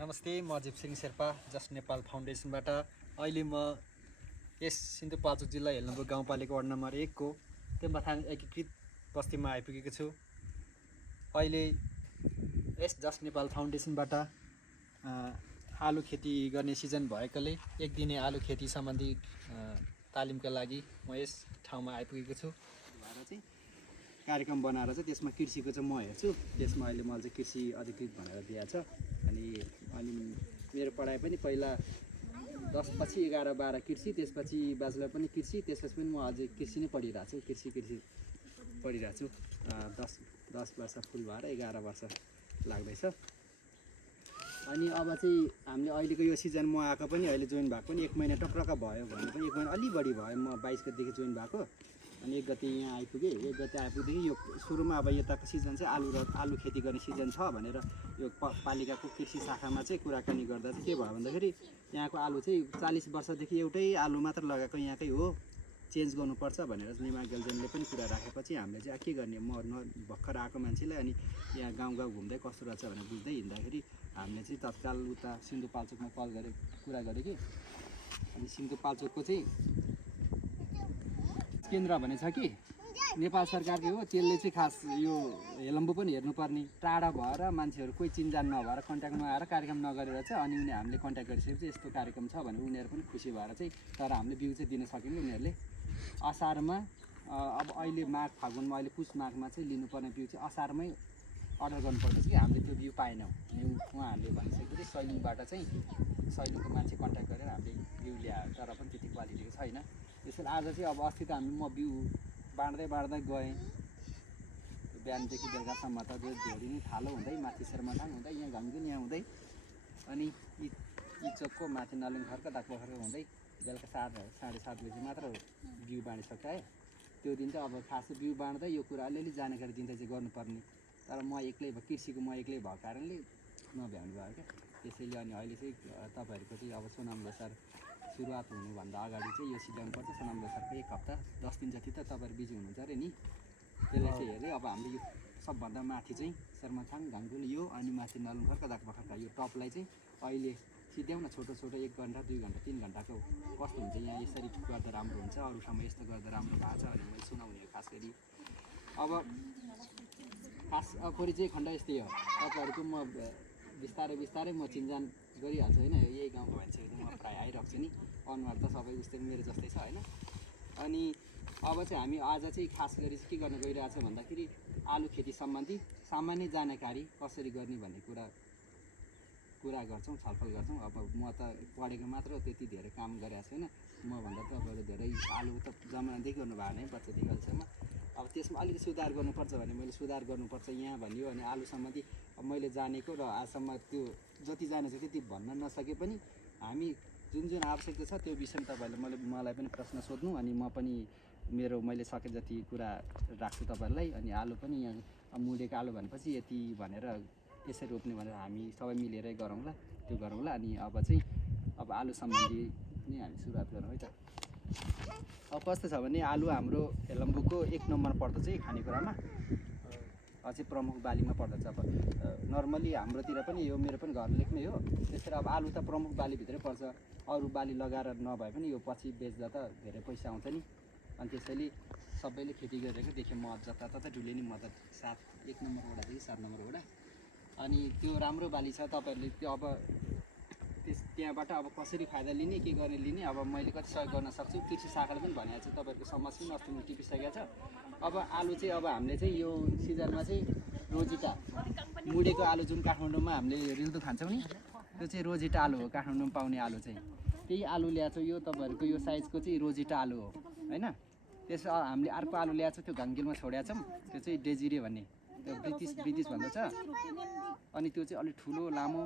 नमस्ते, म अजिब सिंह शेर्पा जस्ट नेपाल फाउन्डेसनबाट अहिले म यस सिन्धुपाल्चोक जिल्ला हेलम्बु गाउँपालिका वार्ड नम्बर 1 को तेम्बाथाङ एकीकृत बस्तीमा आइपुगेको छु। अहिले यस जस्ट नेपाल फाउन्डेसनबाट आलु खेती गर्ने सिजन भएकोले एक दिने आलु खेती सम्बन्धी तालिमका लागि म यस ठाउँमा आइपुगेको छु। भएर चाहिँ कार्यक्रम बनाएर चाहिँ त्यसमा कृषिको चाहिँ म हेर्छु। त्यसमा अहिले मलाई चाहिँ कृषि अधिकृत भनेर दिएको छ। अनि मेरो पढाइ पनि पहिला 10 पछि 11 12 कृषि, त्यसपछि ब्याचलर पनि कृषि, त्यसपछि पनि म अझै कृषि नै पढिरहेको छु। कृषि पढिरहेको छु। 10 वर्ष फुल भएर 11 वर्ष लाग्दैछ। अनि अब चाहिँ हामीले अहिलेको यो सिजन म आएको पनि अहिले जोइन भएको पनि 1 महिना टक्रक्क भयो भने पनि 1 महिना अलि बढी भयो। म 22 गतेदेखि जोइन भएको अनि 1 गते यहाँ आइपुगेँ। 1 गते आइपुगेदेखि यो सुरुमा अब यताको सिजन चाहिँ आलु खेती गर्ने सिजन छ भनेर यो पालिकाको कृषि शाखामा चाहिँ कुराकानी गर्दा चाहिँ के भयो भन्दाखेरि यहाँको आलु चाहिँ 40 वर्षदेखि एउटै आलु मात्र लगाएको यहाँकै हो, चेन्ज गर्नुपर्छ भनेर निमा गेल्जेनले पनि कुरा राखेपछि हामीले चाहिँ के गर्ने, म भर्खर आएको मान्छेलाई अनि यहाँ गाउँ घुम्दै कस्तो रहेछ भनेर बुझ्दै हिँड्दाखेरि हामीले चाहिँ तत्काल उता सिन्धुपाल्चोकमा कल गरेर कुरा गरेँ कि अनि सिन्धुपाल्चोकको चाहिँ केन्द्र भने छ कि नेपाल सरकारकै हो। त्यसले चाहिँ खास यो हेलम्बु पनि हेर्नुपर्ने, टाढा भएर मान्छेहरू कोही चिन्जान नभएर कन्ट्याक्ट नआएर कार्यक्रम नगरेर चाहिँ अनि हामीले कन्ट्याक्ट गरिसकेपछि यस्तो कार्यक्रम छ भने उनीहरू पनि खुसी भएर चाहिँ, तर हामीले बिउ चाहिँ दिन सकेन। उनीहरूले असारमा अब अहिले माघ फागुनमा अहिले पुष माघमा चाहिँ लिनुपर्ने बिउ चाहिँ असारमै अर्डर गर्नुपर्छ कि हामीले त्यो बिउ पाएनौँ। उहाँहरूले भनिसकेपछि सैलुङबाट चाहिँ सैलुङको मान्छे कन्ट्याक्ट गरेर हामीले बिउ ल्यायो, तर पनि त्यति क्वालिटीको छैन। त्यसैले आज चाहिँ अब अस्ति त म बिउ बाँड्दै गएँ, बिहानदेखि बेलुकासम्म त झोडी नै थालो हुँदै माथि शेरमाथाङ हुँदै यहाँ घङ्गुन यहाँ हुँदै अनि इचोकको माथि नलिङ खर्क दाकपोखर हुँदै बेलुका 7:30 बजी मात्र बिउ बाँडिसक्यो। त्यो दिन चाहिँ अब खास बिउ बाँड्दै यो कुरा अलिअलि जानकारी दिँदै चाहिँ गर्नुपर्ने, तर म एक्लै कृषिको म एक्लै भएको कारणले नभ्याउनु भयो क्या। त्यसैले अनि अहिले चाहिँ तपाईँहरूको चाहिँ अब सोनाम लोसार सुरुवात हुनुभन्दा अगाडि चाहिँ यो सिजन पर्छ। सोनाम लोसारको 1 हप्ता 10 दिन जति त तपाईँहरू बिजी हुनुहुन्छ अरे नि, त्यसलाई चाहिँ हेर्दै अब हामीले यो सबभन्दा माथि चाहिँ शेरमाथाङ घाङगुल यो अनि माथि नलुङखर्क दाकपोखरका यो टपलाई चाहिँ अहिले सिध्याउन छोटो 1 घन्टा 2 घन्टा 3 घन्टाको कस्तो हुन्छ, यहाँ यसरी गर्दा राम्रो हुन्छ, अरू ठाउँमा यस्तो गर्दा राम्रो भएको छ भने मैले सुनाउने हो। खास गरी अब खास परिचय खण्ड यस्तै हो। तपाईँहरूको म बिस्तारै म चिन्जान गरिहाल्छु होइन। यही गाउँको मान्छेहरू म प्रायः आइरहेको छु नि, अनुहार त सबै उस्तै मेरो जस्तै छ होइन। अनि अब चाहिँ हामी आज चाहिँ खास गरी के गर्न गइरहेको छ भन्दाखेरि आलु खेती सम्बन्धी सामान्य जानकारी कसरी गर्ने भन्ने कुरा गर्छौँ, छलफल गर्छौँ। अब म त पढेको मात्र त्यति धेरै काम गरेको छैन, मभन्दा तपाईँहरू धेरै आलु त जमानादेखि गर्नुभएको नै बच्चादेखि अहिलेसम्म। अब त्यसमा अलिकति सुधार गर्नुपर्छ भने मैले सुधार गर्नुपर्छ यहाँ भनियो भने आलु सम्बन्धी अब मैले जानेको र आजसम्म त्यो जति जानेको छ त्यति भन्न नसके पनि हामी जुन आवश्यकता छ त्यो विषयमा तपाईँहरूले मलाई पनि प्रश्न सोध्नु अनि म पनि मैले सके जति कुरा राख्छु तपाईँहरूलाई। अनि आलु पनि यहाँ मुडेको आलु भनेपछि यति भनेर यसरी रोप्ने भनेर हामी सबै मिलेरै गरौँला, त्यो गरौँला। अनि अब आलु सम्बन्धी नै हामी सुरुवात गरौँ है त। अब कस्तो छ भने आलु हाम्रो हेलम्बुको 1 नम्बर पर्दछ खानेकुरामा, अझै प्रमुख बालीमा पर्दछ। अब नर्मली हाम्रोतिर पनि यो मेरो पनि घर लेख्ने हो, त्यसरी अब आलु त प्रमुख बालीभित्रै पर्छ। अरू बाली लगाएर नभए पनि यो पछि बेच्दा त धेरै पैसा आउँछ नि। अनि त्यसैले सबैले खेती गरेको देखेँ म जताततै डुले नि, म त 1 नम्बर वडादेखि 7 नम्बर वडा। अनि त्यो राम्रो बाली छ। तपाईँहरूले त्यो अब त्यहाँबाट अब कसरी फाइदा लिने, के गर्ने लिने, अब मैले कति सहयोग गर्न सक्छु। कृषि शाखाले पनि भनेको छ तपाईँहरूको समस्या पनि अस्ति टिपिसकेको छ। अब आलु चाहिँ अब हामीले चाहिँ यो सिजनमा चाहिँ रोजिटा मुडेको आलु जुन काठमाडौँमा हामीले रिल्दो खान्छौँ नि, त्यो चाहिँ रोजिटा आलु हो। काठमाडौँमा पाउने आलु चाहिँ त्यही आलु ल्याएको छ। यो तपाईँहरूको यो साइजको चाहिँ रोजिटा आलु हो होइन। त्यस हामीले अर्को आलु ल्याएको छ, त्यो घाङ्गिलमा छोडेको छौँ, त्यो चाहिँ डेजिरे भन्ने, त्यो ब्रिटिस भन्दछ। अनि त्यो चाहिँ अलिक ठुलो लामो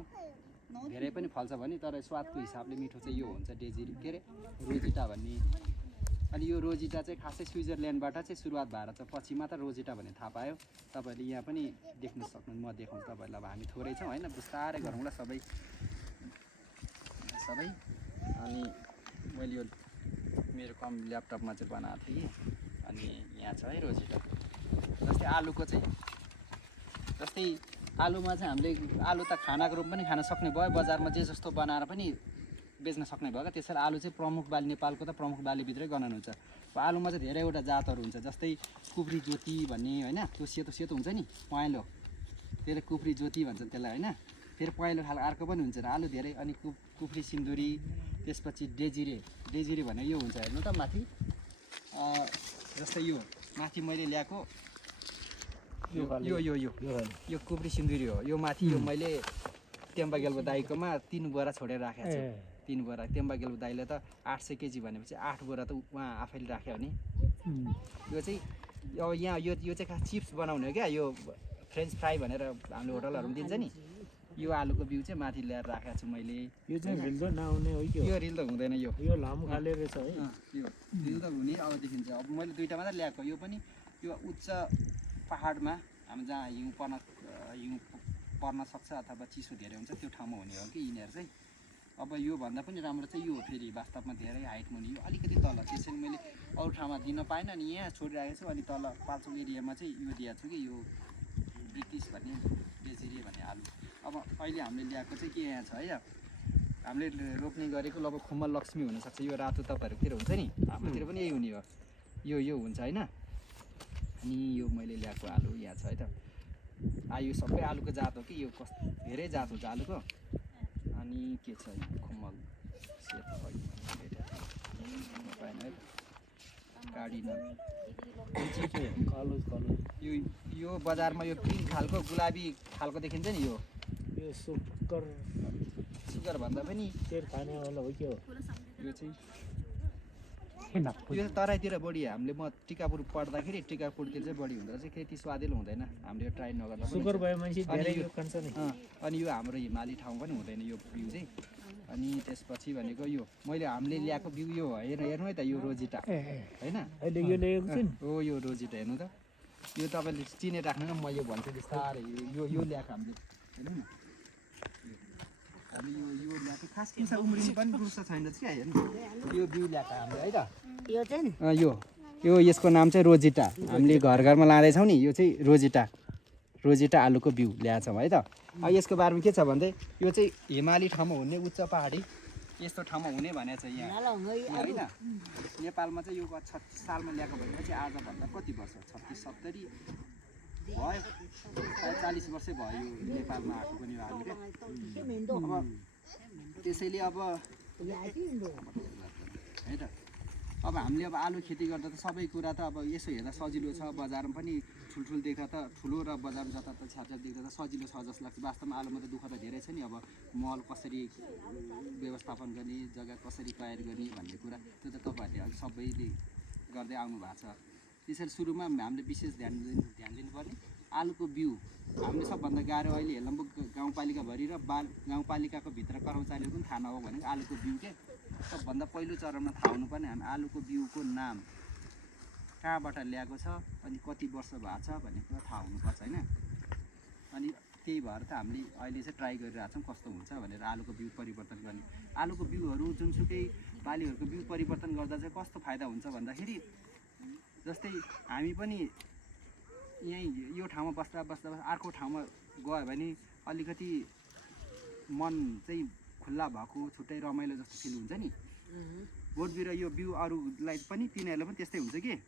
धेरै पनि फल्छ भने, तर स्वादको हिसाबले मिठो चाहिँ यो हुन्छ डेजिरे के अरे रोजिटा भन्ने। अनि यो रोजिटा चाहिँ खासै स्विजरल्यान्डबाट चाहिँ सुरुवात भएर चाहिँ पछि मात्र रोजिटा भन्ने थाहा पायो। तपाईँहरूले यहाँ पनि देख्न सक्नु, म देखाउँछु तपाईँहरूलाई। अब हामी थोरै छौँ होइन, बिस्तारै गरौँला सबै। अनि मैले यो मेरो कम ल्यापटपमा चाहिँ बनाएको थिएँ कि अनि यहाँ छ है रोजिटा। जस्तै आलुको चाहिँ जस्तै आलुमा चाहिँ हामीले आलु त खानाको रूप पनि खान सक्ने भयो, बजारमा जे जस्तो बनाएर पनि बेच्न सक्ने भयो क्या। त्यसैले आलु चाहिँ प्रमुख बाली, नेपालको त प्रमुख बालीभित्रै गणना हुन्छ। आलुमा चाहिँ धेरैवटा जातहरू हुन्छ, जस्तै कुफ्री ज्योति भन्ने होइन, त्यो सेतो सेतो हुन्छ नि पहेँलो, त्यसले कुफ्री ज्योति भन्छन् त्यसलाई होइन। फेरि पहेँलो खालको अर्को पनि हुन्छ र आलु धेरै। अनि कुफ्री सिन्दुरी, त्यसपछि डेजिरे भने यो हुन्छ, हेर्नु त माथि जस्तै यो माथि मैले ल्याएको यो कुफ्री सिन्दुरी हो। यो माथि यो मैले तेम्बा गेल्बो दाईकोमा 3 बोरा छोडेर राखेको छु। 3 बोरा तेम्बा गेल्बो दाईले त 800 केजी भनेपछि 8 बोरा त उहाँ आफैले राख्यो भने। यो चाहिँ अब यहाँ यो चाहिँ खास चिप्स बनाउने हो क्या, यो फ्रेन्च फ्राई भनेर हामीले होटलहरूमा दिन्छ नि। यो आलुको बिउ चाहिँ माथि ल्याएर राखेको छु मैले। यो चाहिँ रिल त नहुने हो कि यो रिल त हुँदैन, यो लामो खाले रहेछ है। यो रिल त हुने अबदेखि चाहिँ। अब मैले 2टा मात्रै ल्याएको। यो पनि यो उच्च पहाडमा हामी जहाँ हिउँ पर्न सक्छ अथवा चिसो धेरै हुन्छ त्यो ठाउँमा हुने हो कि यिनीहरू चाहिँ। अब यो भन्दा पनि राम्रो चाहिँ यो फेरि वास्तवमा धेरै हाइटमा हुने, यो अलिकति तल। त्यसैले मैले अरू ठाउँमा दिन पाएन अनि यहाँ छोडिराखेको छु। अनि तल पाल्चोक एरियामा चाहिँ यो दिएको छु कि यो ब्रिटिस भन्ने डेजिरे भन्ने आलु। अब अहिले हामीले ल्याएको चाहिँ के यहाँ छ है, हामीले रोप्ने गरेको लगभग खुम्मल लक्ष्मी हुनसक्छ। यो रातो तपाईँहरूतिर हुन्छ नि, हाम्रोतिर पनि यही हुने हो। यो हुन्छ होइन। अनि यो मैले ल्याएको आलु यहाँ छ है त। यो सबै आलुको जात हो कि, यो कस्तो धेरै जात हुन्छ आलुको। अनि के छ खुम्मल सेतो पाएन है, काडिन यो बजारमा यो ग्रिन खालको गुलाबी खालको देखिन्छ नि। यो सुगर भन्दा पनि खानेवाला हो कि हो। यो चाहिँ यो तराईतिर बढी हामीले म टिकापुर पढ्दाखेरि टिकापुरतिर चाहिँ बढी हुँदो रहेछ, त्यति स्वादिलो हुँदैन हामीले यो ट्राई नगर्दा। सुगर भयो मान्छे धेरै यो खान्छ नि। अनि यो हाम्रो हिमाली ठाउँ पनि हुँदैन यो बिउ चाहिँ। अनि त्यसपछि भनेको यो मैले हामीले ल्याएको बिउ यो हेर्नु है त, यो रोजिटा होइन। अहिले यो ल्याएको छु नि हो, यो रोजिटा हेर्नु त। यो तपाईँले चिनेर राख्नु न, म यो भन्छु बिस्तारै। यो ल्याएको हामीले हेर्नु न, हामी यो ल्याएको खास कुसा उम्रिनु पनि रुच्छ छैन क्या। हेर्नु यो बिउ ल्याएको हामीले है त। यो चाहिँ यो यसको नाम चाहिँ रोजिटा। हामीले घर घरमा लाँदैछौँ नि, यो चाहिँ रोजिटा आलुको बिउ ल्याएछौँ है त। अब यसको बारेमा के छ भन्दै, यो चाहिँ हिमाली ठाउँमा हुने, उच्च पहाडी यस्तो ठाउँमा हुने भनेको छ यहाँ होइन। नेपालमा चाहिँ यो 36 सालमा ल्याएको भनेपछि आजभन्दा कति वर्ष, 36-70 भयो, 40 वर्षै भयो यो नेपालमा आएको पनि आलु क्या। अब त्यसैले अब है त, अब हामीले अब आलु खेती गर्दा त सबै कुरा त अब यसो हेर्दा सजिलो छ। बजारमा पनि ठुल्ठुलो देख्दा त ठुलो र बजार जतातता छ्यापछ्याप देख्दा त सजिलो छ जस्तो लाग्छ। वास्तवमा आलुमा त दुःख त धेरै छ नि। अब मल कसरी व्यवस्थापन गर्ने, जग्गा कसरी तयार गर्ने भन्ने कुरा त्यो त तपाईँहरूले सबैले गर्दै आउनु भएको छ। त्यसैले सुरुमा हामीले विशेष ध्यान दिनुपर्ने आलुको बिउ। हामीले सबभन्दा गाह्रो अहिले हेलम्बु गाउँपालिकाभरि र गाउँपालिकाको भित्र कर्मचारीहरू पनि थाहा नहो भनेको आलुको बिउ के सबभन्दा पहिलो चरणमा थाहा हुनुपर्ने। हामी आलुको बिउको नाम कहाँबाट ल्याएको छ अनि कति वर्ष भएको छ भन्ने कुरा थाहा हुनुपर्छ होइन। अनि त्यही भएर त हामीले अहिले चाहिँ ट्राई गरिरहेको छौँ कस्तो हुन्छ भनेर आलुको बिउ परिवर्तन गर्ने। आलुको बिउहरू जुनसुकै बालीहरूको बिउ परिवर्तन गर्दा चाहिँ कस्तो फाइदा हुन्छ भन्दाखेरि, जस्तै हामी पनि यहीँ यो ठाउँमा बस्दा अर्को ठाउँमा गयो भने अलिकति मन चाहिँ खुल्ला भएको छुट्टै रमाइलो जस्तो फिल हुन्छ नि। बोट बिरुवा यो बिउ अरूलाई पनि तिनीहरूलाई पनि त्यस्तै हुन्छ कि।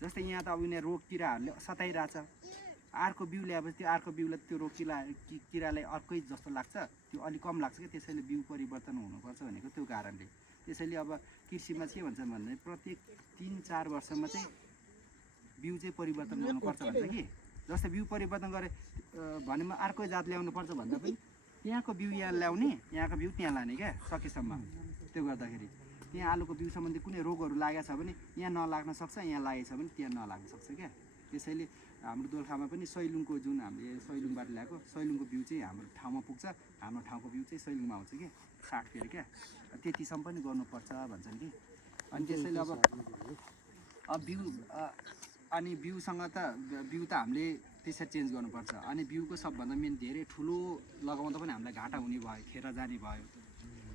जस्तै यहाँ त अब यिनीहरू रोग किराहरूले सताइरहेछ, अर्को बिउ ल्याएपछि त्यो अर्को बिउलाई त्यो रोग किरालाई अर्कै जस्तो लाग्छ, त्यो अलिक कम लाग्छ क्या। त्यसैले बिउ परिवर्तन हुनुपर्छ भनेको त्यो कारणले। त्यसैले अब कृषिमा के भन्छ भने प्रत्येक 3-4 वर्षमा चाहिँ बिउ चाहिँ परिवर्तन गर्नुपर्छ भन्छ कि। जस्तै बिउ परिवर्तन गरे भनेमा अर्कै जात ल्याउनुपर्छ भन्दा पनि त्यहाँको बिउ यहाँ ल्याउने, यहाँको बिउ त्यहाँ लाने क्या सकेसम्म। त्यो गर्दाखेरि त्यहाँ आलुको बिउ सम्बन्धी कुनै रोगहरू लागेको छ भने यहाँ नलाग्न सक्छ, यहाँ लागेको छ भने त्यहाँ नलाग्न सक्छ क्या। त्यसैले हाम्रो दोलखामा पनि सैलुङको जुन हामीले सैलुङबाट ल्याएको सैलुङको बिउ चाहिँ हाम्रो ठाउँमा पुग्छ, हाम्रो ठाउँको बिउ चाहिँ सैलुङमा आउँछ कि 60 फेरि क्या। त्यतिसम्म पनि गर्नुपर्छ भन्छन् कि। अनि त्यसैले अब बिउ अनि बिउसँग त बिउ त हामीले त्यसरी चेन्ज गर्नुपर्छ। अनि बिउको सबभन्दा मेन धेरै ठुलो लगाउँदा पनि हामीलाई घाटा हुने भयो, खेर जाने भयो।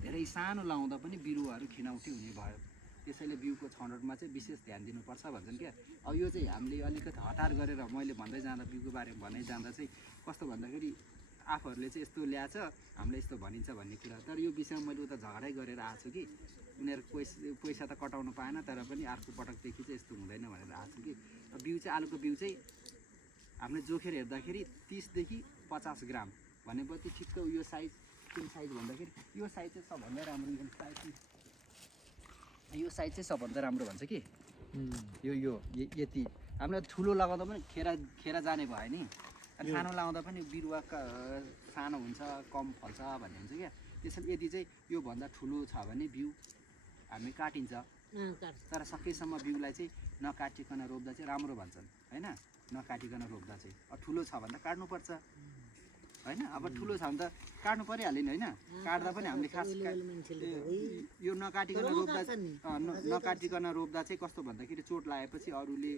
धेरै सानो लगाउँदा पनि बिरुवाहरू खिनाउटी हुने भयो। त्यसैले बिउको छनौटमा चाहिँ विशेष ध्यान दिनुपर्छ भन्छन् क्या। अब यो चाहिँ हामीले अलिकति हतार गरेर मैले भन्दै जाँदा बिउको बारेमा भन्दै जाँदा चाहिँ कस्तो भन्दाखेरि आफूहरूले चाहिँ यस्तो ल्याएछ हामीलाई यस्तो भनिन्छ भन्ने कुरा। तर यो विषयमा मैले उता झगडै गरेर आएको छु कि उनीहरू पैसा त कटाउनु पाएन, तर पनि अर्को पटकदेखि चाहिँ यस्तो हुँदैन भनेर आएको छु कि। बिउ चाहिँ आलुको बिउ चाहिँ हामीले जोखेर हेर्दाखेरि 30 देखि 50 ग्राम भनेपछि ठिक्क यो साइज कुन साइज भन्दाखेरि यो साइज चाहिँ सबभन्दा राम्रो यो साइज चाहिँ सबभन्दा राम्रो भन्छ कि यो यति। हामीले ठुलो लगाउँदा पनि खेरा जाने भयो नि, अनि सानो लगाउँदा पनि बिरुवा सानो हुन्छ कम फल्छ भन्ने हुन्छ क्या। त्यसैले यदि चाहिँ योभन्दा ठुलो छ भने बिउ हामी काटिन्छ, तर सकेसम्म बिउलाई चाहिँ नकाटिकन रोप्दा चाहिँ राम्रो भन्छन् होइन। नकाटिकन रोप्दा चाहिँ अब ठुलो छ भने त काट्नुपर्छ होइन। अब ठुलो छ भने त काट्नु परिहाल्यो नि होइन। काट्दा पनि हामीले खास यो नकाटिकन रोप्दा चाहिँ कस्तो भन्दाखेरि चोट लागेपछि अरूले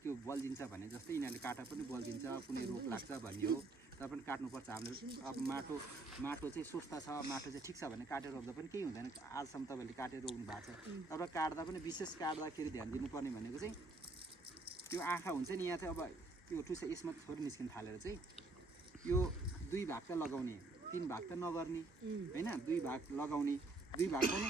त्यो बल्झिन्छ भने जस्तै यिनीहरूले काटा पनि बल्झिन्छ, कुनै रोग लाग्छ भन्ने हो। तर पनि काट्नुपर्छ हामीले। अब माटो चाहिँ स्वस्थ छ, माटो चाहिँ ठिक छ भने काटेर रोप्दा पनि केही हुँदैन। आजसम्म तपाईँहरूले काटेर रोप्नु भएको छ। तर काट्दा पनि विशेष काट्दाखेरि ध्यान दिनुपर्ने भनेको चाहिँ यो आँखा हुन्छ नि, यहाँ चाहिँ अब यो टुसा यसमा थोरै निस्किन थालेर चाहिँ यो 2 भाग त लगाउने, 3 भाग त नगर्ने होइन। 2 भाग लगाउने, 2 भाग पनि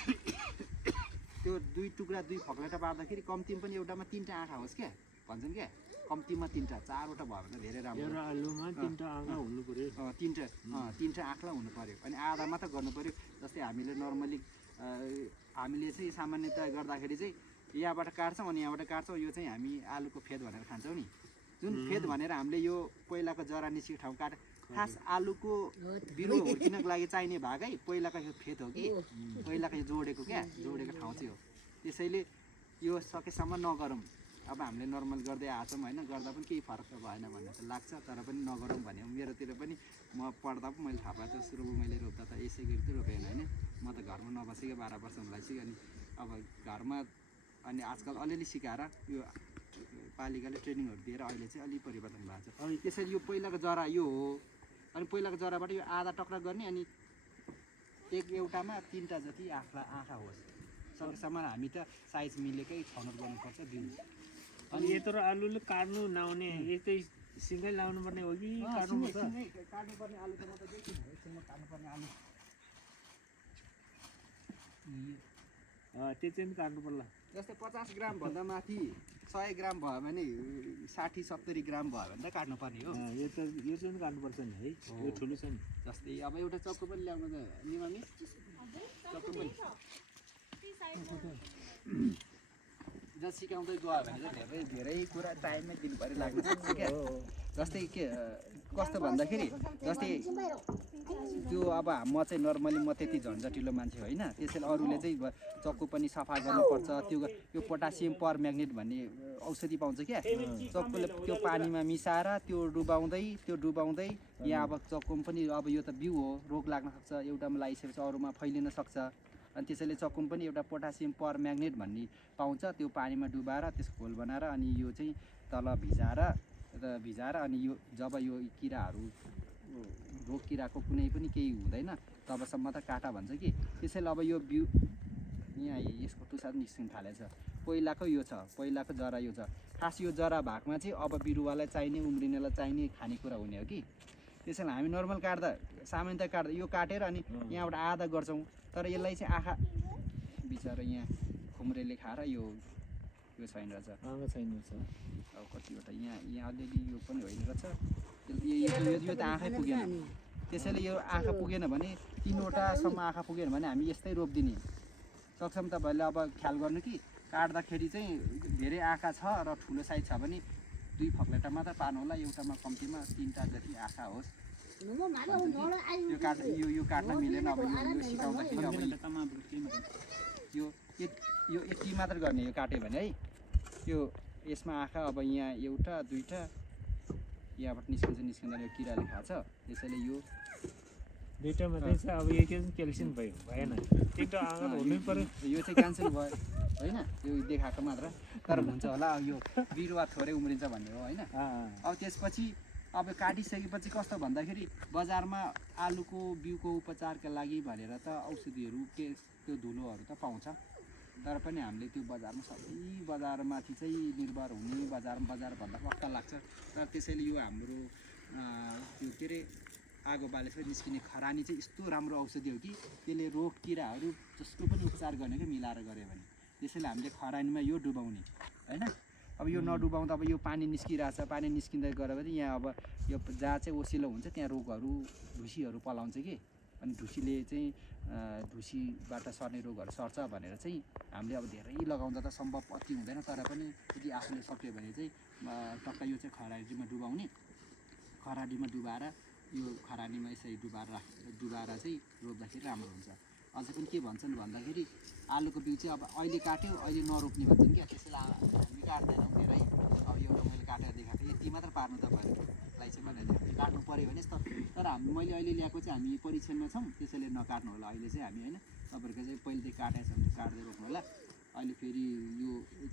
त्यो 2 टुक्रा 2 फक्लेटा पार्दाखेरि कम्तीमा पनि एउटामा 3टा आँखा होस् क्या भन्छन् क्या। कम्तीमा 3टा 4वटा भयो भने धेरै राम्रो। आलुमा 3टा आँखा हुनु पर्यो। 3टा आँखा हुनु पर्यो। अनि आधा मात्र गर्नु पर्यो। जस्तै हामीले नर्मली हामीले चाहिँ सामान्यतया गर्दाखेरि चाहिँ यहाँबाट काट्छौँ अनि यहाँबाट काट्छौँ। यो चाहिँ हामी आलुको फेद भनेर खान्छौँ नि। जुन फेद भनेर हामीले यो पहिलाको जरा निस्केको ठाउँ काट खास आलुको बिरुवा हुर्किनको लागि चाहिने भागै पहिलाको यो फेद हो कि पहिलाको यो जोडेको जोडेको ठाउँ चाहिँ हो। त्यसैले यो सकेसम्म नगरौँ। अब हामीले नर्मल गर्दै आएछौँ होइन, गर्दा पनि केही फरक त भएन भन्ने त लाग्छ, तर पनि नगरौँ भन्ने मेरोतिर पनि। म पढ्दा पनि मैले थाहा पाएको छु, सुरुमा मैले रोप्दा त यसै गरी त रोपेन होइन। म त घरमा नबसेको 12 वर्ष हुँदैछ। अनि अब घरमा अनि आजकल अलिअलि सिकाएर यो पालिकाले ट्रेनिङहरू दिएर अहिले चाहिँ अलि परिवर्तन भएको छ। त्यसैले यो पहिलाको जरा यो हो। अनि पहिलाको जराबाट यो आधा टक्रा गर्ने अनि एउटामा 3टा जति आँखा होस्। सकेसम्म हामी त साइज मिलेकै छनौट गर्नुपर्छ बिउ। अनि यत्रो आलुले काट्नु नआउने यस्तै सिँगै लाउनु पर्ने हो कि काट्नुपर्छ? काट्नुपर्ने आलु त म त देखिनँ है, काट्नुपर्ने आलु त्यो चाहिँ काट्नु पर्ला। जस्तै 50 ग्राम भन्दा माथि 100 ग्राम भयो भने 60-70 ग्राम भयो भने त काट्नुपर्ने हो। यो चाहिँ काट्नुपर्छ नि है, यो ठुलो छ नि। जस्तै अब एउटा चक्कु पनि ल्याउनु त निमामी चक्कु पनि जब सिकाउँदै गयो भने चाहिँ धेरै कुरा टाइममै दिनु पऱ्यो लाग्न सक्छ क्या। जस्तै कस्तो भन्दाखेरि जस्तै त्यो अब म चाहिँ नर्मली म त्यति झन्झटिलो मान्छे होइन। त्यसैले अरूले चाहिँ चक्कु पनि सफा गर्नुपर्छ। यो पोटासियम पर म्याग्नेट भन्ने औषधि पाउँछ क्या। चक्कुले त्यो पानीमा मिसाएर त्यो डुबाउँदै यहाँ अब चक्कुमा पनि अब यो त बिउ हो, रोग लाग्न सक्छ। एउटामा लगाइसकेपछि अरूमा फैलिन सक्छ। अनि त्यसैले चक्कुमा पनि एउटा पोटासियम पर म्याग्नेट भन्ने पाउँछ। त्यो पानीमा डुबाएर त्यसको घोल बनाएर अनि यो चाहिँ तल भिजाएर अनि यो जब यो किराहरू रोग किराको कुनै पनि केही हुँदैन तबसम्म त काटा भन्छ कि। त्यसैले अब यो बिउ यहाँ यसको टुसा निस्किन थालेछ। पहिलाको यो छ, पहिलाको जरा यो छ। खास यो जरा भागमा चाहिँ अब बिरुवालाई चाहिने उम्रिनलाई चाहिने खानेकुरा हुने हो कि। त्यसैले हामी नर्मल सामान्यतया काट्दा यो काटेर अनि यहाँबाट आधा गर्छौँ। तर यसलाई चाहिँ आँखा बिचरा यहाँ खुम्रेले खाएर यो छैन रहेछ। अब कतिवटा यहाँ अलिअलि यो पनि होइन रहेछ। यो त आँखै पुगेन। त्यसैले यो आँखा पुगेन भने 3वटासम्म आँखा पुगेन भने हामी यस्तै रोपिदिने। सक्छौँ तपाईँहरूले अब ख्याल गर्नु कि काट्दाखेरि चाहिँ धेरै आँखा छ र ठुलो साइज छ भने 2 फक्लेटा मात्र पार्नु होला। एउटामा कम्तीमा 3टा जति आँखा होस्। यो काट्न मिलेन। अब यो सिकाउँदाखेरि अब यो यति मात्र गर्ने यो काट्यो भने है। यो यसमा आँखा अब यहाँ एउटा 2टा यहाँबाट निस्किँदैन यो किराले खान्छ। त्यसैले यो 2टा मात्रै छ। अब यो क्याल्सियम भएन, 3टा आँखा हुनै पर्यो। यो चाहिँ क्यान्सल भयो होइन, यो देखाएको मात्र। तर हुन्छ होला यो बिरुवा थोरै उम्रिन्छ भन्ने हो होइन। अब त्यसपछि अब काटिसकेपछि कस्तो भन्दाखेरि बजारमा आलुको बिउको उपचारका लागि भनेर त औषधिहरू त्यो धुलोहरू त पाउँछ। तर पनि हामीले त्यो बजारमा सबै बजारमाथि चाहिँ निर्भर हुने, बजार भन्दा पक्का लाग्छ। तर त्यसैले यो हाम्रो त्यो के अरे आगो बालेपछि निस्किने खरानी चाहिँ यस्तो राम्रो औषधि हो कि त्यसले रोग किराहरू जसको पनि उपचार गर्ने क्या मिलाएर गऱ्यो भने। त्यसैले हामीले खरानीमा यो डुबाउने होइन। अब यो नडुबाउँदा अब यो पानी निस्किरहेछ, पानी निस्किँदै गऱ्यो भने यहाँ अब यो जहाँ चाहिँ ओसिलो हुन्छ त्यहाँ रोगहरू ढुसीहरू पलाउँछ कि, अनि ढुसीले चाहिँ ढुसीबाट सर्ने रोगहरू सर्छ भनेर चाहिँ हामीले अब धेरै लगाउँदा त सम्भव अति हुँदैन, तर पनि यदि आफूले सक्यो भने चाहिँ टक्क यो चाहिँ खरानीमा डुबाउने, खरानीमा डुबाएर यो खरानीमा यसरी डुबाएर चाहिँ रोप्दाखेरि राम्रो हुन्छ। अझै पनि के भन्छन् भन्दाखेरि आलुको बिउ चाहिँ अब अहिले काट्यो अहिले नरोप्ने भन्छन् क्या, त्यसैले हामी काट्दैनौँ धेरै। अब एउटा मैले काटेर देखाएको थिएँ, यति मात्र पार्नु त भयो यसलाई चाहिँ भनेर काट्नु पऱ्यो भने तर मैले अहिले ल्याएको चाहिँ हामी परीक्षणमा छौँ, त्यसैले नकाट्नु होला अहिले चाहिँ हामी होइन। तपाईँहरूको चाहिँ पहिलेदेखि काटेको छ भने काट्दै रोप्नु होला। अहिले फेरि यो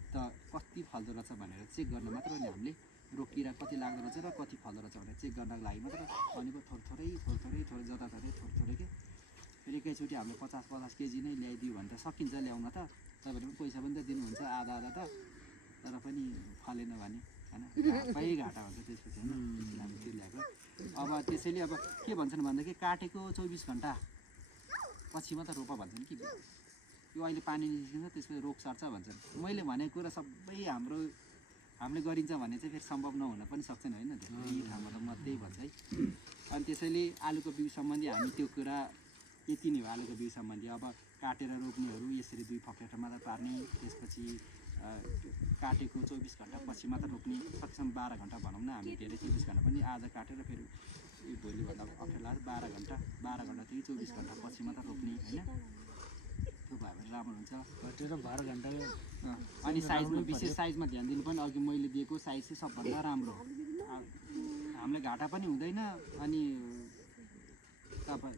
त कति फल्दो रहेछ भनेर चेक गर्न मात्र नि हामीले रोग किरा कति लाग्दो रहेछ र कति फल्दो रहेछ भनेर चेक गर्नको लागि मात्र भनेको थोरै जताततै थोरै के फेरि एकैचोटि हामीले 50 केजी नै ल्याइदियो भने त सकिन्छ ल्याउन त, तपाईँहरूले पनि पैसा पनि त दिनुहुन्छ आधा त, तर पनि फलेन भने होइन घाटा हुन्छ त्यसपछि होइन। हामी त्यो ल्याएको अब त्यसैले अब के भन्छन् भन्दाखेरि काटेको 24 घन्टा पछि मात्र रोप भन्छन् कि, यो अहिले पानी निस्किन्छ त्यसपछि रोग सर्छ भन्छन्। मैले भनेको कुरा सबै हामीले गरिन्छ भने चाहिँ फेरि सम्भव नहुन पनि सक्छन् होइन, धेरै ठाउँबाट म त्यही भन्छ है। अनि त्यसैले आलुको बिउ सम्बन्धी हामी त्यो कुरा यति नै हो। आलुको बिउ सम्बन्धी अब काटेर रोप्नेहरू यसरी 2 फक्रेट मात्र पार्ने, त्यसपछि काटेको 24 घन्टा पछि मात्र रोप्ने, कतिसम्म 12 घन्टा भनौँ न, हामी धेरै 24 घन्टा पनि आधा काटेर फेरि भोलिभन्दा अप्ठ्यारो लाग्छ 12 घन्टादेखि 24 घन्टा पछि मात्र रोप्ने होइन। त्यो भयो भने राम्रो हुन्छ। 12 घन्टा। अनि साइजमा विशेष साइजमा ध्यान दिनु पनि अघि मैले दिएको साइज चाहिँ सबभन्दा राम्रो, हामीलाई घाटा पनि हुँदैन अनि तपाईँ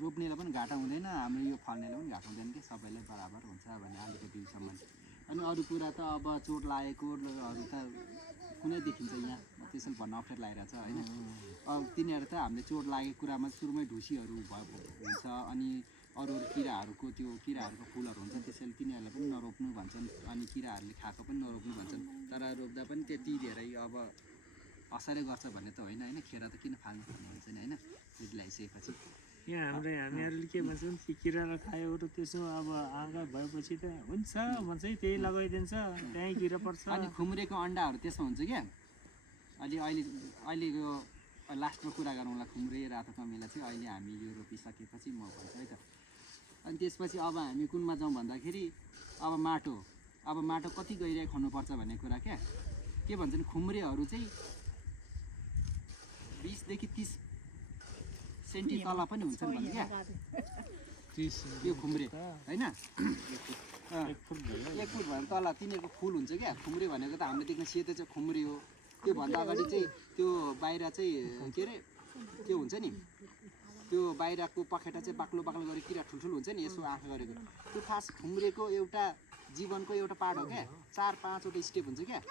रोप्नेलाई पनि घाटा हुँदैन, हाम्रो यो फल्नेलाई पनि घाटा हुँदैन कि, सबैलाई बराबर हुन्छ भने आलुको बिउ सम्बन्धी। अनि अरू कुरा त अब चोट लागेकोहरू त कुनै देखिन्छ यहाँ, त्यसैले भन्न अप्ठ्यारो लागिरहेछ होइन। अब तिनीहरू त हामीले चोट लागेको कुरामा सुरुमै ढुसीहरू हुन्छ अनि अरू किराहरूको फुलहरू हुन्छ, त्यसैले तिनीहरूलाई पनि नरोप्नु भन्छन्, अनि किराहरूले खाएको पनि नरोप्नु भन्छन्। तर रोप्दा पनि त्यति धेरै अब असरै गर्छ भन्ने त होइन होइन, खेर त किन फाल्नु भन्छ नि होइन, त्यति लगाइसकेपछि यहाँ हामीहरूले के भन्छौँ कि किराले खायो र त्यसो अब आँगा भएपछि त हुन्छ भन्छ त्यही लगाइदिन्छ, त्यहीँ किरा पर्छ। अनि खुम्रेको अन्डाहरू त्यसमा हुन्छ क्या। अहिले यो लास्टमा कुरा गरौँला खुम्रे रातो कमेला चाहिँ अहिले हामी यो रोपिसकेपछि म भन्छु है त। अनि त्यसपछि अब हामी कुनमा जाउँ भन्दाखेरि अब माटो कति गहिराइ खन्नुपर्छ भन्ने कुरा क्या। के भन्छन् खुम्रेहरू चाहिँ 20 देखि 30 सेन्टि तल पनि हुन्छन् भन्छ क्या यो खुम्रे होइन। 1 फुट भयो तल तिनीहरूको फुल हुन्छ क्या। खुम्रे भनेको त हामीले देख्ने सेतो चाहिँ खुम्रे हो। त्योभन्दा अगाडि चाहिँ त्यो बाहिर चाहिँ के अरे त्यो हुन्छ नि, त्यो बाहिरको पखेटा चाहिँ बाक्लो गरी किरा ठुल्ठुलो हुन्छ नि यसो आँखा गरेको, त्यो खास खुम्रेको एउटा जीवनको एउटा पार्ट हो क्या। 4-5वटा स्टेप हुन्छ क्या।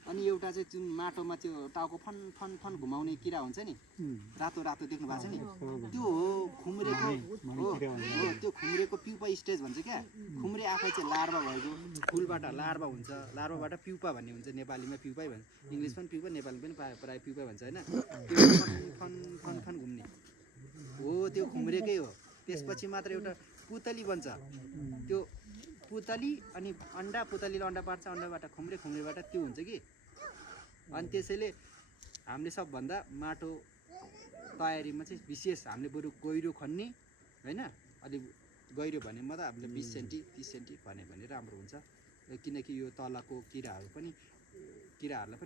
अनि एउटा चाहिँ जुन माटोमा त्यो टाउको फन घुमाउने किरा हुन्छ नि, रातो देख्नु भएको छ नि, त्यो हो खुम्रेको हो। त्यो खुम्रेको प्युपा स्टेज भन्छ क्या। खुम्रे आफै चाहिँ लार्भा भएको, फुलबाट लार्भा हुन्छ, लार्भाबाट प्युपा भन्ने हुन्छ, नेपालीमा प्युपै भन्छ, इङ्ग्लिस पनि प्युपा, नेपाली पनि प्रायः प्युपै भन्छ होइन। त्यो फन घुम्ने हो त्यो खुम्रेकै हो। त्यसपछि मात्र एउटा पुतली बन्छ, त्यो पुतली अनि पुतलीले अन्डा पार्छ, अन्डाबाट खुम्रेबाट त्यो हुन्छ कि। अनि त्यसैले हामीले सबभन्दा माटो तयारीमा चाहिँ विशेष हामीले बरु गहिरो खन्ने होइन। अलिक गहिरो भने मात्रै हामीले 20 सेन्टि 30 सेन्टि खन्यो भने राम्रो हुन्छ, किनकि यो तलको किराहरूलाई पनि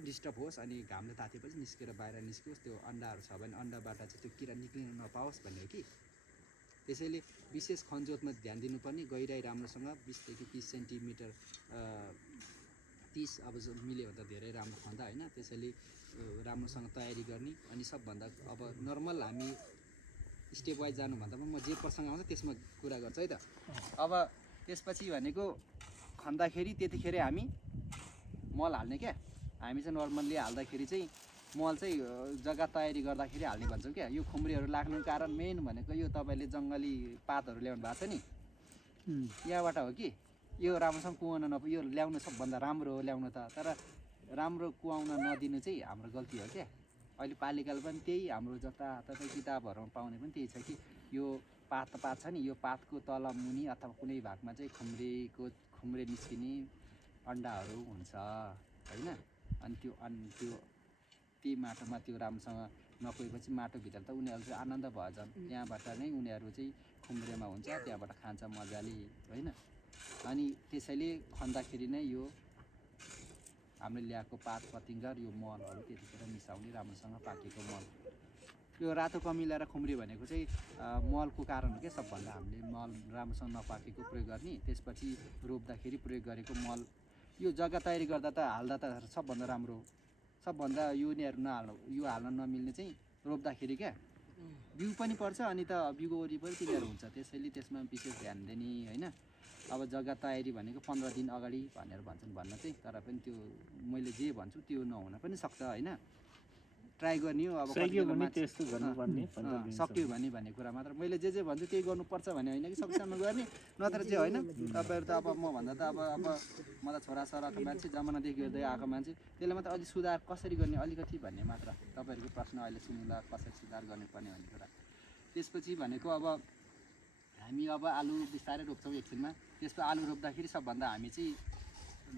डिस्टर्ब होस् अनि घामले तातेपछि निस्केर बाहिर निस्कियोस्, त्यो अन्डाहरू छ भने अन्डाबाट चाहिँ त्यो किरा निक्लिन नपाओस् भन्ने हो कि। त्यसैले विशेष खनजोतमा ध्यान दिनुपर्ने, गहिराइ राम्रोसँग 20 देखि 30 सेन्टिमिटर 30 अब मिल्यो भने त धेरै राम्रो खन्दा होइन। त्यसैले राम्रोसँग तयारी गर्ने। अनि सबभन्दा अब नर्मल हामी स्टेप वाइज जानुभन्दा पनि म जे प्रसङ्ग आउँछ त्यसमा कुरा गर्छु है त। अब त्यसपछि भनेको खन्दाखेरि त्यतिखेर हामी मल हाल्ने क्या। हामी चाहिँ नर्मल्ली हाल्दाखेरि चाहिँ मल चाहिँ जग्गा तयारी गर्दाखेरि हाल्ने भन्छौँ क्या। यो खुम्रेहरू लाग्नुको कारण मेन भनेको यो तपाईँले जङ्गली पातहरू ल्याउनु भएको छ नि, यहाँबाट हो कि। यो राम्रोसँग कुहाउन यो ल्याउनु सबभन्दा राम्रो हो ल्याउनु त, तर राम्रो कुहाउन नदिनु चाहिँ हाम्रो गल्ती हो क्या। अहिले पालिकाले पनि त्यही हाम्रो जताततै किताबहरूमा पाउने पनि त्यही छ कि यो पात छ नि, यो पातको तल मुनि अथवा कुनै भागमा चाहिँ खुम्रे निस्किने अन्डाहरू हुन्छ होइन। अनि त्यो त्यही माटोमा त्यो राम्रोसँग नपुगेपछि माटोभित्र त उनीहरू चाहिँ आनन्द भएछन्, त्यहाँबाट नै उनीहरू चाहिँ खुम्रेमा हुन्छ, त्यहाँबाट खान्छ मजाले होइन। अनि त्यसैले खन्दाखेरि नै यो हामीले ल्याएको पात पतिङ्गर यो मलहरू त्यतिखेर मिसाउने, राम्रोसँग पाकेको मल। यो रातो कमिला र खुम्री भनेको चाहिँ मलको कारण हो क्या सबभन्दा। हामीले मल राम्रोसँग नपाकेको प्रयोग गर्ने, त्यसपछि रोप्दाखेरि प्रयोग गरेको मल। यो जग्गा तयारी गर्दा त हाल्दा त सबभन्दा राम्रो, सबभन्दा यो यिनीहरू हाल्न नमिल्ने चाहिँ रोप्दाखेरि क्या बिउ पनि पर्छ, अनि त बिउको वरिपरि तिनीहरू हुन्छ, त्यसैले त्यसमा विशेष ध्यान दिने होइन। अब जग्गा तयारी भनेको 15 दिन अगाडि भनेर भन्न चाहिँ, तर पनि त्यो मैले जे भन्छु त्यो नहुन पनि सक्छ होइन। ट्राई गर्ने हो अब सक्यो भने भन्ने कुरा मात्र। मैले जे भन्छु त्यही गर्नुपर्छ भन्ने होइन कि सकेसम्म गर्ने, नत्र चाहिँ होइन। तपाईँहरू त अब मभन्दा त अब म त छोराछोराको मान्छे, जमानादेखि हेर्दै आएको मान्छे, त्यसले मात्र अलिक सुधार कसरी गर्ने अलिकति भन्ने मात्र। तपाईँहरूको प्रश्न अहिले सुन्नुला कसरी सुधार गर्नुपर्ने भन्ने कुरा। त्यसपछि भनेको अब हामी अब आलु बिस्तारै रोप्छौँ एकछिनमा। त्यसको आलु रोप्दाखेरि सबभन्दा हामी चाहिँ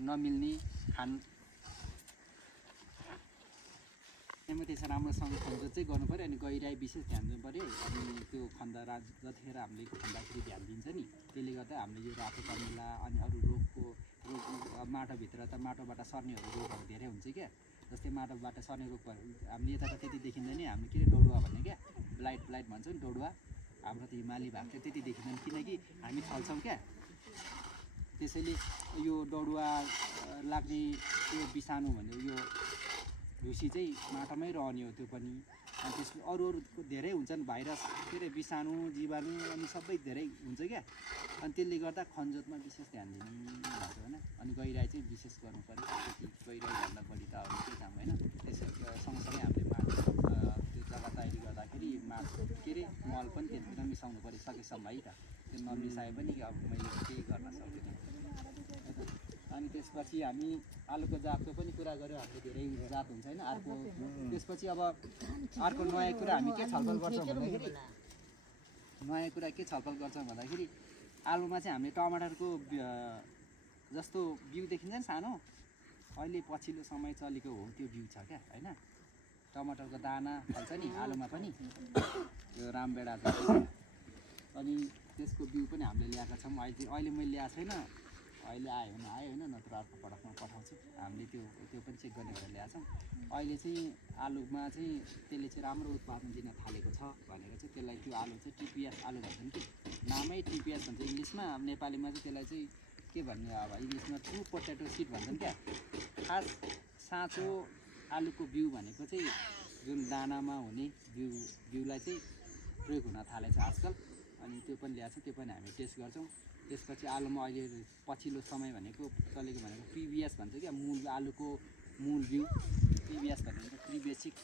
नमिल्ने त्यसमा राम्रोसँग खन्जोत चाहिँ गर्नु पऱ्यो। अनि गहिराई विशेष ध्यान दिनु पऱ्यो। अनि त्यो जतिखेर हामीले खन्दाखेरि ध्यान दिन्छ नि, त्यसले गर्दा हामीले यो रातो कमिला अनि अरू रोग माटोभित्र त माटोबाट सर्नेहरू रोगहरू धेरै हुन्छ क्या। जस्तै माटोबाट सर्ने रोगहरू हामीले यता त त्यति देखिँदैन, हामीले के अरे डोडुवा भन्ने क्या, ब्लाइट भन्छ नि डोडुवा। हाम्रो त हिमाली भाग चाहिँ त्यति देखिँदैन, किनकि हामी थल्छौँ क्या। त्यसैले यो डोडुवा लाग्ने त्यो विषाणु भनेको यो ढुसी चाहिँ माटोमै रहने हो त्यो पनि। अनि त्यसको अरू धेरै हुन्छन् भाइरस, के अरे विषाणु जीवाणु अनि सबै धेरै हुन्छ क्या। अनि त्यसले गर्दा खन्जोतमा विशेष ध्यान दिनु भन्छ होइन। अनि गहिराई चाहिँ विशेष गर्नु पऱ्यो। गहिराईभन्दा बढी त अब के काम होइन। त्यसै सँगसँगै हामीले त्यो जग्गा तयारी गर्दाखेरि के अरे मल पनि त्यतिखेर मिसाउनु पऱ्यो सकेसम्म है त। त्यो नमिसाए पनि अब मैले केही गर्न सक्दिनँ। अनि त्यसपछि हामी आलुको जातको पनि कुरा गऱ्यौँ। हामीले धेरै जात हुन्छ होइन अर्को। त्यसपछि अब अर्को नयाँ कुरा हामी के छलफल गर्छौँ भन्दाखेरि आलुमा चाहिँ हामीले टमाटरको जस्तो बिउ देखिन्छ नि सानो, अहिले पछिल्लो समय चलेको हो त्यो बिउ छ क्या होइन। टमाटरको दाना फल्छ नि आलुमा पनि, यो रामभेडा जात। अनि त्यसको बिउ पनि हामीले ल्याएका छौँ। अहिले मैले ल्याएको छैन, अहिले आयो भने आयो होइन, नत्र अर्को पटकमा पठाउँछु। हामीले त्यो पनि चेक गर्ने गरेर ल्याएको छौँ। अहिले चाहिँ आलुमा चाहिँ त्यसले चाहिँ राम्रो उत्पादन दिन थालेको छ भनेर चाहिँ त्यसलाई त्यो आलु चाहिँ टिपिएस आलु भन्छन् कि, नामै टिपिएस भन्छ इङ्ग्लिसमा। नेपालीमा चाहिँ त्यसलाई चाहिँ के भन्ने अब इङ्ग्लिसमा ट्रु पोटेटो सिड भन्छन् क्या। खास साँचो आलुको बिउ भनेको चाहिँ जुन दानामा हुने बिउलाई चाहिँ प्रयोग हुन थालेछ आजकल। अनि त्यो पनि ल्याएको छ, त्यो पनि हामी टेस्ट गर्छौँ। त्यसपछि आलुमा अहिले पछिल्लो समय भनेको चलेको भनेको पिबिएस भन्छ क्या, आलुको मूल बिउ। पिबिएस भनेको प्रिबेसिक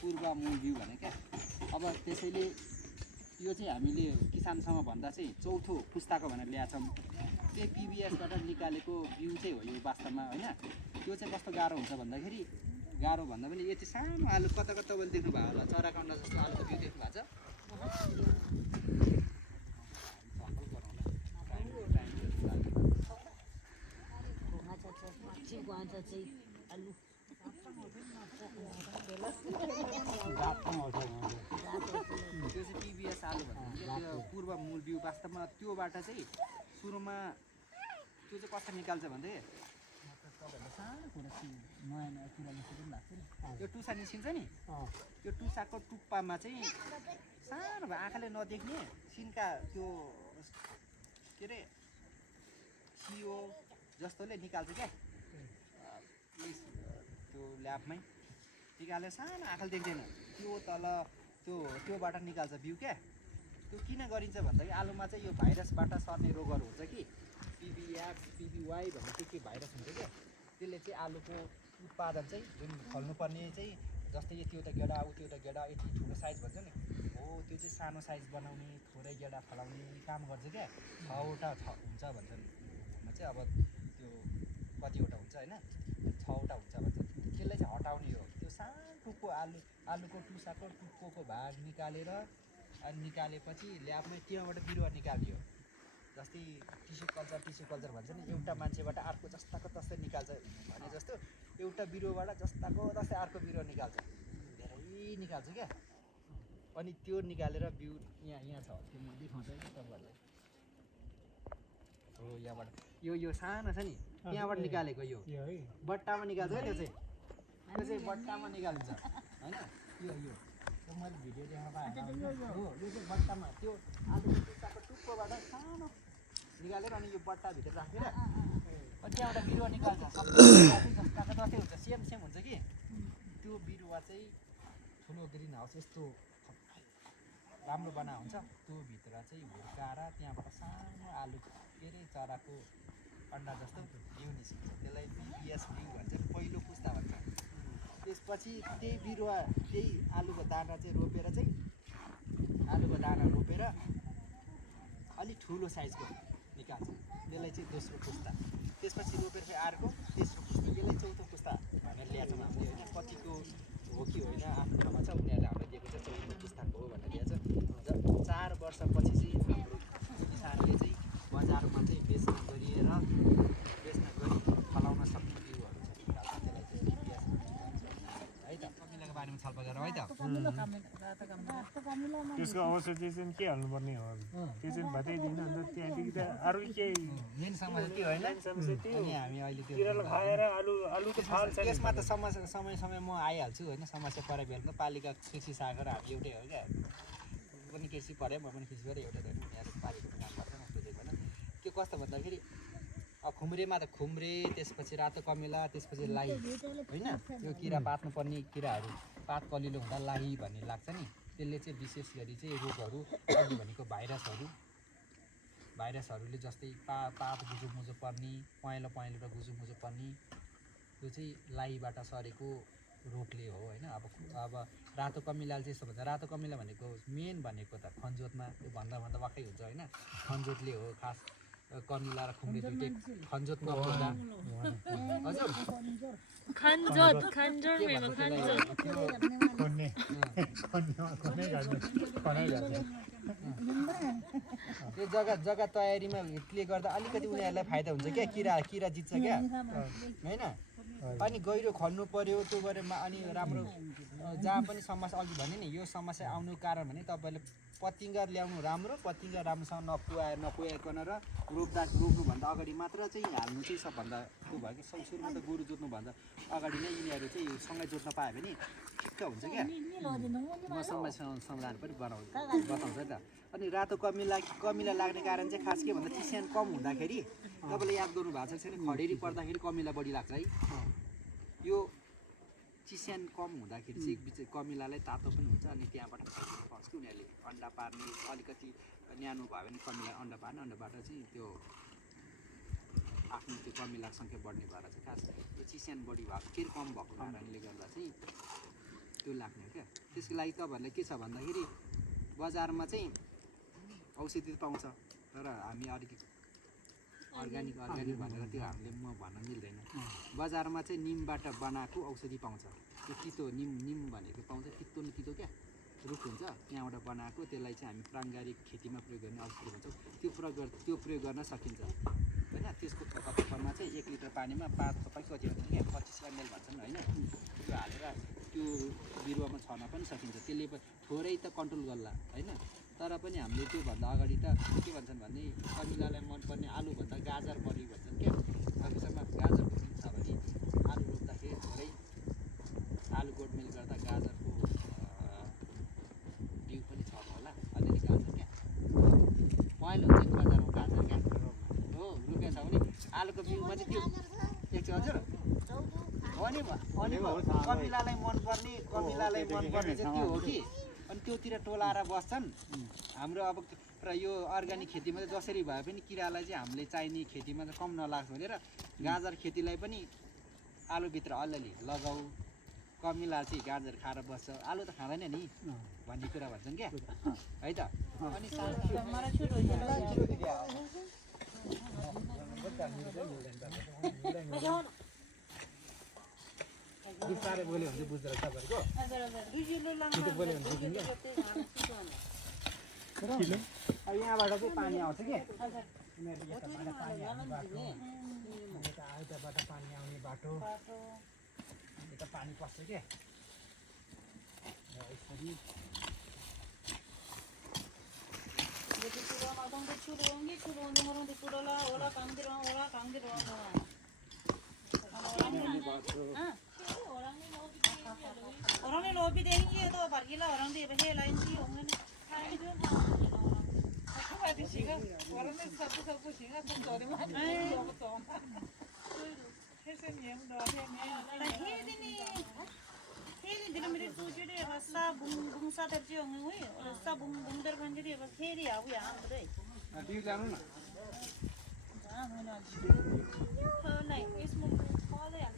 पूर्व मूल बिउ भने क्या। अब त्यसैले यो चाहिँ हामीले किसानसँग भन्दा चाहिँ चौथो पुस्ताको भनेर ल्याएको छौँ। त्यही पिबिएसबाट निकालेको बिउ चाहिँ हो यो वास्तवमा होइन। त्यो चाहिँ कस्तो गाह्रो हुन्छ भन्दाखेरि, गाह्रो भन्दा पनि यति सानो आलु कता तपाईँले देख्नु भएको होला, चराको अन्डा जस्तो आलुको बिउ देख्नु भएको छ। त्यो चाहिँ पिबिएस आलु भन्छ, त्यो पूर्व मूल बिउ। वास्तवमा त्योबाट चाहिँ सुरुमा त्यो चाहिँ कसरी निकाल्छ भन्दै तपाईँहरूले सानो कुरा नयाँ कुरा निस्किनु पनि लाग्छ नि। त्यो टुसा निस्किन्छ नि, त्यो टुसाको टुप्पामा चाहिँ सानो भए आँखाले नदेख्ने सिन्का त्यो के अरे सियो जस्तोले निकाल्छ क्या। त्यो ल्याबमै निकालेर सानो आँखाले देख्दैन, त्यो तल त्योबाट निकाल्छ बिउ क्या। त्यो किन गरिन्छ भन्दाखेरि आलुमा चाहिँ यो भाइरसबाट सर्ने रोगहरू हुन्छ कि, पिबिएक्स पिबिवाई भन्ने के भाइरस हुन्छ क्या। त्यसले चाहिँ आलुको उत्पादन चाहिँ जुन फल्नुपर्ने चाहिँ जस्तै यति एउटा गेडा उति एउटा गेडा यति ठुलो साइज भन्छ नि हो, त्यो चाहिँ सानो साइज बनाउने थोरै गेडा फलाउने काम गर्छ क्या। 6वटा हुन्छ भन्छन् चाहिँ, अब त्यो कतिवटा हुन्छ होइन, 6वटा हुन्छ भन्छ। त्यसलाई चाहिँ हटाउने हो। त्यो सानो टुप्पो आलुको टुसाको टुप्पोको भाग निकालेर अनि निकालेपछि ल्याबमै त्यहाँबाट बिरुवा निकाल्ने हो। जस्तै टिस्यु कल्चर भन्छ नि, एउटा मान्छेबाट अर्को जस्ताको तस्तै निकाल्छ भने जस्तो एउटा बिरुवाबाट जस्ताको तस्तै अर्को बिरुवा निकाल्छ, धेरै निकाल्छ क्या। अनि त्यो निकालेर बिउ यहाँ छ, त्यो म देखाउँछु है तपाईँहरूलाई। हो यहाँबाट यो सानो छ नि, त्यहाँबाट निकालेको यो बट्टामा निकाल्छ क्या। त्यो चाहिँ बट्टामा निकालिन्छ होइन। यो मैले भिडियो देखाएको हो, यो चाहिँ बट्टामा त्यो आलुको टुप्पाको टुप्पोबाट सानो निकालेर अनि यो बट्टाभित्र राखेर अनि त्यहाँबाट बिरुवा निकाल्छ। जस्ताको तस्तै हुन्छ, सेम हुन्छ कि। त्यो बिरुवा चाहिँ ठुलो ग्रिन हाउस यस्तो राम्रो बना हुन्छ, त्यो भित्र चाहिँ हुर्काएर त्यहाँबाट सानो आलु के अरे चराको अन्डा जस्तो बिउ निस्किन्छ। त्यसलाई पिपिएस बिउ भन्छ, पहिलो पुस्ता भन्छ। त्यसपछि त्यही बिरुवा त्यही आलुको दाना चाहिँ रोपेर अलिक ठुलो साइजको निकाल्छ, त्यसलाई चाहिँ दोस्रो पुस्ता। त्यसपछि रोपेर फेरि अर्को तेस्रो पुस्ता, यसलाई चौथो पुस्ता भनेर ल्याएछौँ हामीले होइन। कतिको हो कि होइन आफ्नो ठाउँमा छ, उनीहरूले हामीलाई दिएको चाहिँ चौथो पुस्ताको हो भनेर दिएछ। 4 वर्षपछि चाहिँ हाम्रो किसानले चाहिँ बजारमा चाहिँ बेच्न गरी फलाउन सक्ने बिउहरू छ, निकाल्छ। त्यसलाई चाहिँ पिपिएस है त। कमिलाको बारेमा छलफल गरौँ है त। त्यसको औषधि चाहिँ के हाल्नुपर्ने हो? त्यो चाहिँ बताइदिनु। अन्त त्यहाँदेखि त अरू केही मेन समस्या त्यो होइन। अनि हामी अहिले त्यो किराले खाएर आलु त फाल्छ। त्यसमा त समय म आइहाल्छु होइन। समस्या परे बेला पालिका कृषि सागर हामी एउटै हो क्या। पनि कृषि पऱ्यो, म पनि कृषि पऱ्यो, एउटै हो। यहाँ पालिकाको काम गर्छ, म बुझेको होइन। के कस्तो भन्दाखेरि खुम्रेमा त खुम्रे, त्यसपछि रातो कमिला, त्यसपछि लाही होइन। त्यो किरा पात्नु पर्ने किराहरू पात कलिलो हुँदा लाही भन्ने लाग्छ नि। त्यसले चाहिँ विशेष गरी चाहिँ रोगहरू अघि भनेको भाइरसहरूले जस्तै पात गुजुमुजो पर्ने, पहेँलो र गुजुमुजो पर्ने, त्यो चाहिँ लाहीबाट सरेको रोगले हो होइन। अब रातो कमिलाले चाहिँ यस्तो भन्छ, रातो कमिला भनेको मेन भनेको त खनजोतमा त्यो भन्दा वाक्कै हुन्छ होइन। खनजोतले हो खास। कमिला र खुम्रे दुइटै खनजोत नपुग्दा हजुर त्यो जग्गा तयारीमा ले गर्दा अलिकति उनीहरूलाई फाइदा हुन्छ क्या। किरा जित्छ क्या होइन। अनि गहिरो खन्नु पर्यो, त्यो गरेमा अनि राम्रो जहाँ पनि समस्या अघि भने नि, यो समस्या आउनु कारण भने तपाईँले पत्तिङ्गा ल्याउनु राम्रो, पत्तिङ्गा राम्रोसँग नपुगाइकन र रोप्नुभन्दा अगाडि मात्र चाहिँ हाल्नु चाहिँ सबभन्दा त्यो भयो कि। सुरुमा त गोरु जोत्नुभन्दा अगाडि नै यिनीहरू चाहिँ सँगै जोत्न पायो भने ठिक्क हुन्छ क्या। म समस्या समाधान पनि बताउँछ त। अनि रातो कमिला लाग्ने कारण चाहिँ खास के भन्दा चिस्यान कम हुँदाखेरि तपाईँले याद गर्नु भएको छ छैन, खडेरी पर्दाखेरि कमिला बढी लाग्छ है। यो चिस्यान कम हुँदाखेरि चाहिँ कमिलालाई तातो पनि हुन्छ। अनि त्यहाँबाट पाउँछ कि उनीहरूले अन्डा पार्ने, अलिकति न्यानो भयो भने कमिला अन्डा पार्ने, अन्डाबाट चाहिँ त्यो आफ्नो त्यो कमिलाको सङ्ख्या बढ्ने भएर चाहिँ खास त्यो चिस्यान बढी भएको फेरि कम भएको कारणले गर्दा चाहिँ त्यो लाग्ने हो क्या। त्यसको लागि तपाईँहरूलाई के छ भन्दाखेरि बजारमा चाहिँ औषधि पाउँछ, तर हामी अलिकति अर्ग्यानिक भनेर त्यो हामीले म भन्न मिल्दैन। बजारमा चाहिँ निमबाट बनाएको औषधि पाउँछ। त्यो तितो निम भनेको पाउँछ, तितो क्या रुख हुन्छ, त्यहाँबाट बनाएको। त्यसलाई चाहिँ हामी प्राङ्गारिक खेतीमा प्रयोग गर्ने औषधि भन्छौँ। त्यो प्रयोग गर्न सकिन्छ होइन। त्यसको थोपा चाहिँ 1 लिटर पानीमा 5 थोपा कति भन्छ क्या, 25 ml भन्छन् होइन। त्यो हालेर त्यो बिरुवामा छर्न पनि सकिन्छ। त्यसले थोरै त कन्ट्रोल गर्ला होइन। तर पनि हामीले त्योभन्दा अगाडि त के भन्छन् भने कमिलालाई मनपर्ने आलुभन्दा गाजर बढी भन्छन् क्या। अहिलेसम्म गाजर छ भने आलु रोप्दाखेरि थोरै आलु गोडमेल गर्दा गाजरको बिउ पनि छ होला, अलिअलि गाजर क्या पहेँलो हुन्छ नि बजारमा गाजर क्या हो। रुपियाँ छ भने आलुको बिउमा चाहिँ त्यो एकछिन हजुर हो नि। कमिलालाई मनपर्ने चाहिँ त्यो हो कि। अनि त्योतिर टोलाएर बस्छन् हाम्रो। अब र यो अर्ग्यानिक खेतीमा चाहिँ जसरी भए पनि किरालाई चाहिँ हामीले चाहिने खेतीमा चाहिँ कम नलाग्छ भनेर गाजर खेतीलाई पनि आलुभित्र अलिअलि लगाऊ, कमिला चाहिँ गाजर खाएर बस्छ, आलु त खाँदैन नि भन्ने कुरा भन्छन् क्या है त। अनि बिस्तारै बोल्यो भने चाहिँ बुझ्दो रहेछ तपाईँहरूको त्यो बोल्यो भने बुझिन्छ अब यहाँबाट चाहिँ पानी आउँछ कि उनीहरूले यताबाट पानी आउने बाटो यता यताबाट पानी आउने बाटो यता पानी पस्छ क्या यसरी orang ni lobi deh ni tu pergi lah orang di behe lain sih orang ni. Aku ada singa orang ni satu singa pun tak ada mana. Hesen yang dah ada ni. Hei ni dalam itu tu jadi rasa bung sa terji orang ni, rasa bung terban jadi hei dia aku yang betul. दिउ जानु न नहीं इसमें call है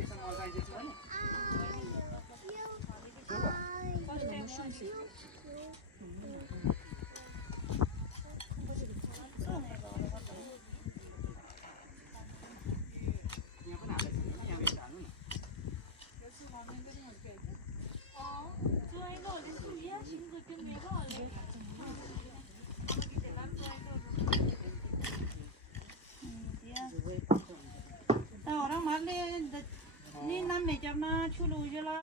यसमा organisation हो नि first time यहाँ पनि हाल्दैछ यहाँ बेस हाल्नु न orang malah ni nam macam na chulu je lah.